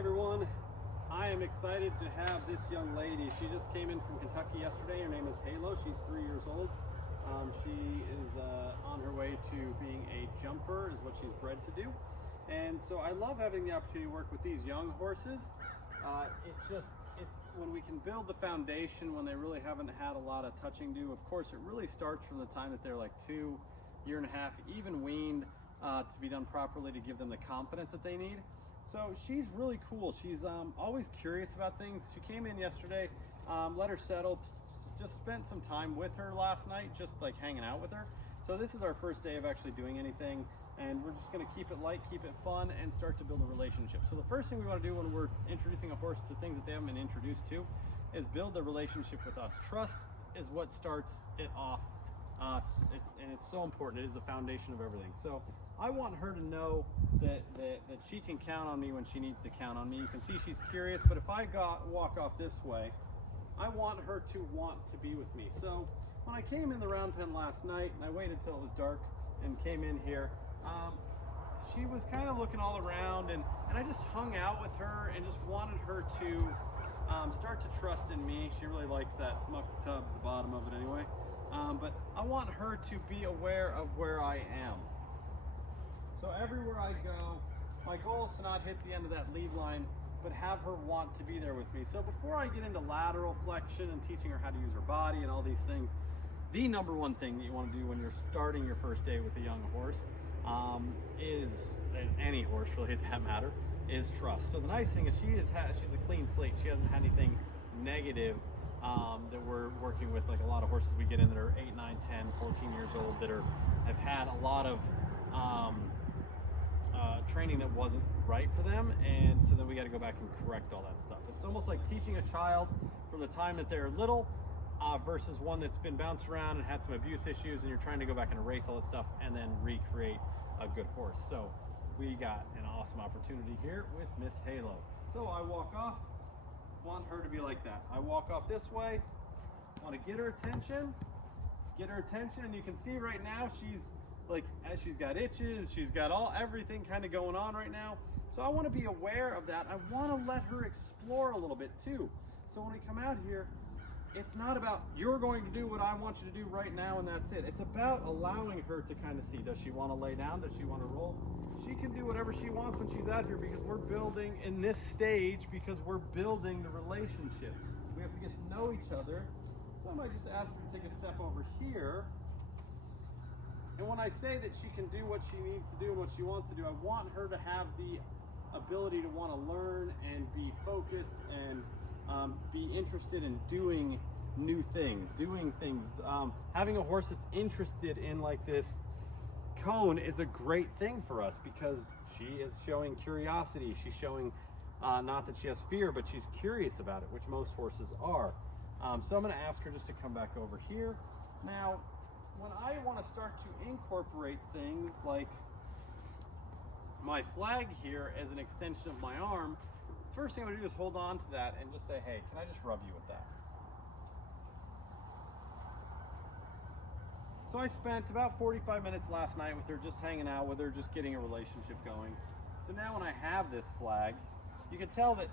everyone. I am excited to have this young lady. She just came in from Kentucky yesterday. Her name is Halo. She's 3 years old. She is on her way to being a jumper, is what she's bred to do. And so I love having the opportunity to work with these young horses. It's when we can build the foundation when they really haven't had a lot of touching do. Of course, it really starts from the time that they're like 2, year and a half, even weaned, to be done properly to give them the confidence that they need. So she's really cool. She's always curious about things. She came in yesterday, let her settle, just spent some time with her last night, just like hanging out with her. So this is our first day of actually doing anything, and we're just gonna keep it light, keep it fun, and start to build a relationship. So the first thing we wanna do when we're introducing a horse to things that they haven't been introduced to is build a relationship with us. Trust is what starts it off. And it's so important. It is the foundation of everything. So I want her to know that she can count on me when she needs to count on me. You can see she's curious, but if I walk off this way, I want her to want to be with me. So when I came in the round pen last night, and I waited till it was dark and came in here, she was kind of looking all around, and I just hung out with her and just wanted her to start to trust in me. She really likes that muck tub at the bottom of it anyway. But I want her to be aware of where I am. So everywhere I go, my goal is to not hit the end of that lead line, but have her want to be there with me. So before I get into lateral flexion and teaching her how to use her body and all these things, the number one thing that you want to do when you're starting your first day with a young horse is, any horse really at that matter, is trust. So the nice thing is she's a clean slate. She hasn't had anything negative that we're working with, like a lot of horses we get in that are 8, 9, 10, 14 years old that have had a lot of training that wasn't right for them, and so then we got to go back and correct all that stuff. It's almost like teaching a child from the time that they're little versus one that's been bounced around and had some abuse issues, and you're trying to go back and erase all that stuff and then recreate a good horse. So we got an awesome opportunity here with Miss Halo. So I walk off, want her to be like that. I walk off this way, want to get her attention, and you can see right now she's like, as she's got itches, she's got everything kind of going on right now. So I want to be aware of that. I want to let her explore a little bit too. So when we come out here, it's not about you're going to do what I want you to do right now and that's it. It's about allowing her to kind of see, does she want to lay down? Does she want to roll? She can do whatever she wants when she's out here, because we're building in this stage, because we're building the relationship. We have to get to know each other. So I might just ask her to take a step over here. And when I say that she can do what she needs to do and what she wants to do, I want her to have the ability to want to learn and be focused and be interested in doing new things, having a horse that's interested in like this cone is a great thing for us, because she is showing curiosity. She's showing not that she has fear, but she's curious about it, which most horses are. So I'm going to ask her just to come back over here. Now, when I want to start to incorporate things like my flag here as an extension of my arm, first thing I'm going to do is hold on to that and just say, hey, can I just rub you with that? So I spent about 45 minutes last night with her, just hanging out with her, just getting a relationship going. So now when I have this flag, you can tell that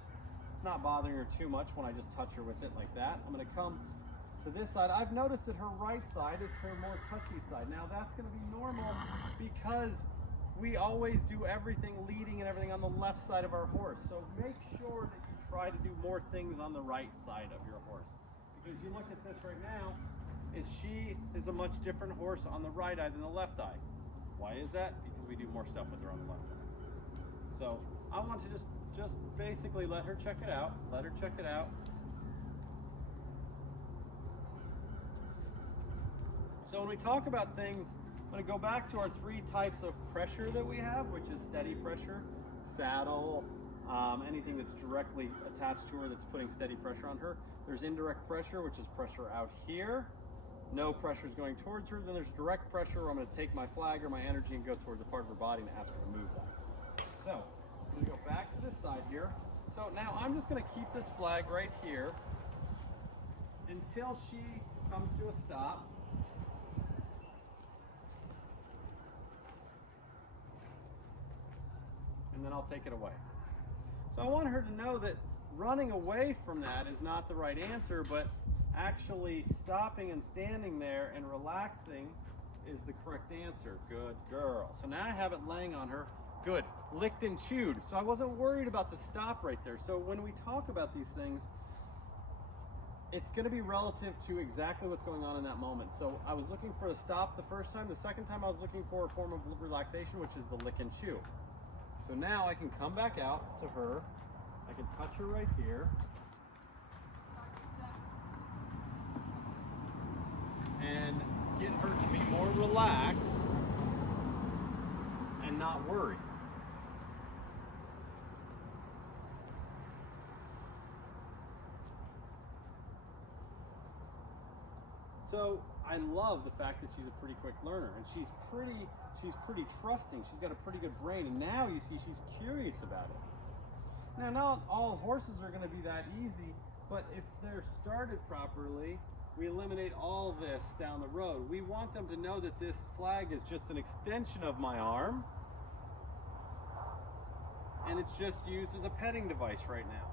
it's not bothering her too much when I just touch her with it like that. I'm going to come to this side. I've noticed that her right side is her more touchy side. Now that's going to be normal, because we always do everything leading and everything on the left side of our horse. So make sure that you try to do more things on the right side of your horse. Because you look at this right now, she is a much different horse on the right eye than the left eye. Why is that? Because we do more stuff with her on the left eye. So I want to just basically let her check it out. Let her check it out. So when we talk about things, I'm going to go back to our 3 types of pressure that we have, which is steady pressure, saddle, anything that's directly attached to her that's putting steady pressure on her. There's indirect pressure, which is pressure out here. No pressure is going towards her. Then there's direct pressure, where I'm going to take my flag or my energy and go towards a part of her body and ask her to move that. So I'm going to go back to this side here. So now I'm just going to keep this flag right here until she comes to a stop. And then I'll take it away. So I want her to know that running away from that is not the right answer, but actually stopping and standing there and relaxing is the correct answer. Good girl. So now I have it laying on her. Good. Licked and chewed. So I wasn't worried about the stop right there. So when we talk about these things, it's going to be relative to exactly what's going on in that moment. So I was looking for a stop the first time. The second time I was looking for a form of relaxation, which is the lick and chew. So now I can come back out to her. I can touch her right here. And get her to be more relaxed and not worried. So I love the fact that she's a pretty quick learner, and she's pretty trusting. She's got a pretty good brain, and now you see she's curious about it. Now, not all horses are going to be that easy, but if they're started properly, we eliminate all this down the road. We want them to know that this flag is just an extension of my arm, and it's just used as a petting device right now.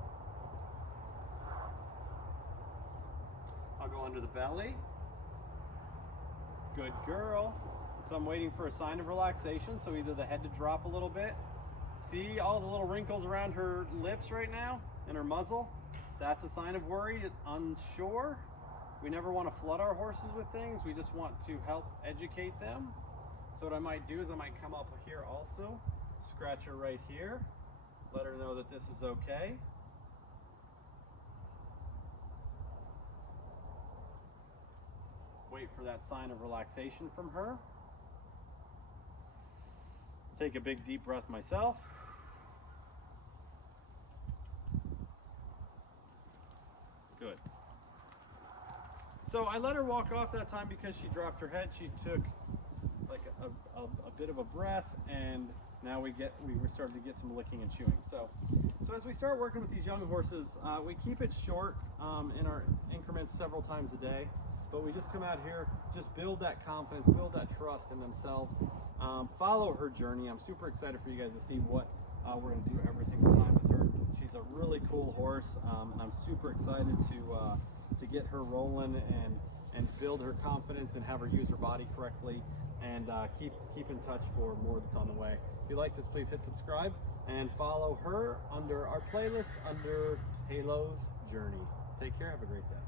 I'll go under the belly. Good girl. So I'm waiting for a sign of relaxation, so either the head to drop a little bit. See all the little wrinkles around her lips right now and her muzzle? That's a sign of worry, unsure. We never want to flood our horses with things. We just want to help educate them. So what I might do is I might come up here also, scratch her right here, let her know that this is okay. Wait for that sign of relaxation from her. Take a big deep breath myself. Good. So I let her walk off that time because she dropped her head. She took like a bit of a breath, and now we started to get some licking and chewing. So as we start working with these young horses, we keep it short in our increments several times a day. But we just come out here, just build that confidence, build that trust in themselves, follow her journey. I'm super excited for you guys to see what we're going to do every single time with her. She's a really cool horse, and I'm super excited to get her rolling and build her confidence and have her use her body correctly, and keep in touch for more that's on the way. If you like this, please hit subscribe and follow her under our playlist under Halo's Journey. Take care. Have a great day.